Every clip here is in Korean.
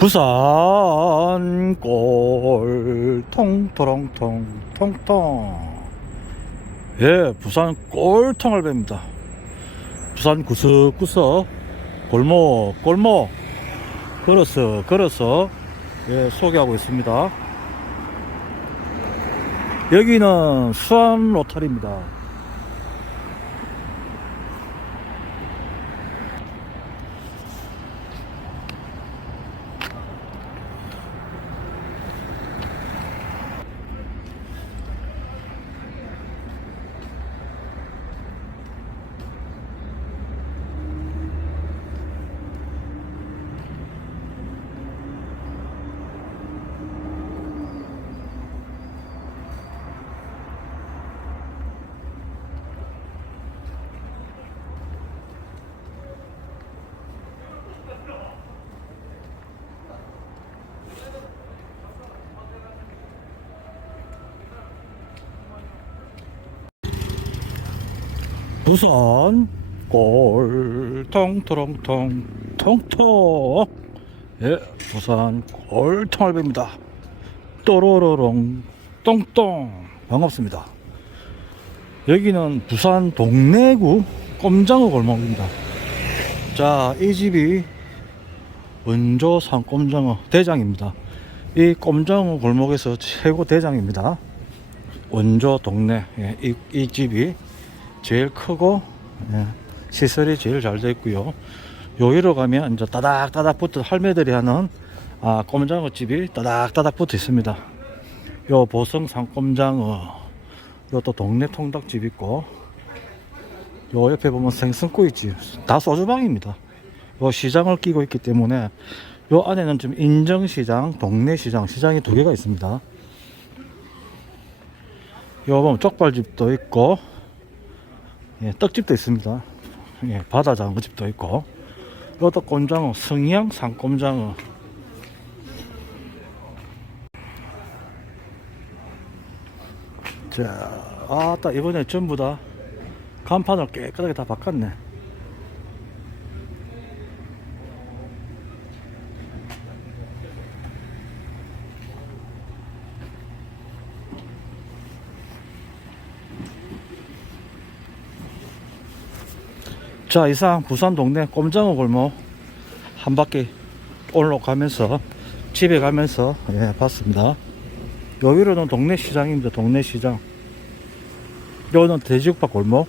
부산 꼴 통토롱통 통통. 예 부산 꼴통을 뵙니다. 부산 구석구석 골목 골목. 걸어서 걸어서 예 소개하고 있습니다. 여기는 수안 로타리입니다 부산 꼴통토롱통 통통 예 부산 뵙니다. 또로로롱 똥똥. 반갑습니다. 여기는 부산 동래구 꼼장어 골목입니다. 자이 집이 원조산 꼼장어 대장입니다. 이 꼼장어 골목에서 최고 대장입니다. 원조 동네 예, 이, 이 집이 제일 크고 예, 시설이 제일 잘 되어 있고요. 여기로 가면 이제 따닥따닥 붙어 할매들이 하는 아, 꼼장어 집이 따닥따닥 붙어 있습니다. 요 보성산 꼼장어, 요 또 동네 통닭집 있고, 요 옆에 보면 생선구이집, 다 소주방입니다. 요 시장을 끼고 있기 때문에 요 안에는 좀 인정시장, 동네시장, 시장이 두 개가 있습니다. 요 보면 쪽발집도 있고, 예, 떡집도 있습니다. 예, 바다 장어집도 있고. 이것도 꼼장어 성향 산꼼장어. 자 아따 이번에 전부 다 간판을 깨끗하게 다 바꿨네 자 이상 부산 동네 꼼장어 골목 한 바퀴 올라가면서 집에 가면서 예 봤습니다. 여기로는 동네 시장입니다 동네 시장. 여기는 돼지국밥 골목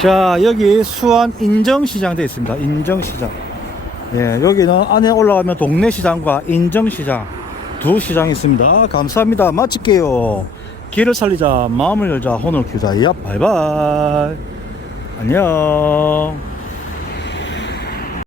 자 여기 수안 인정시장 되어 있습니다. 인정시장. 예 여기는 안에 올라가면 동네 시장과 인정시장 두 시장이 있습니다. 감사합니다. 마칠게요. 길을 살리자 마음을 열자. 혼을 키우자 야. 바이바이. 안녕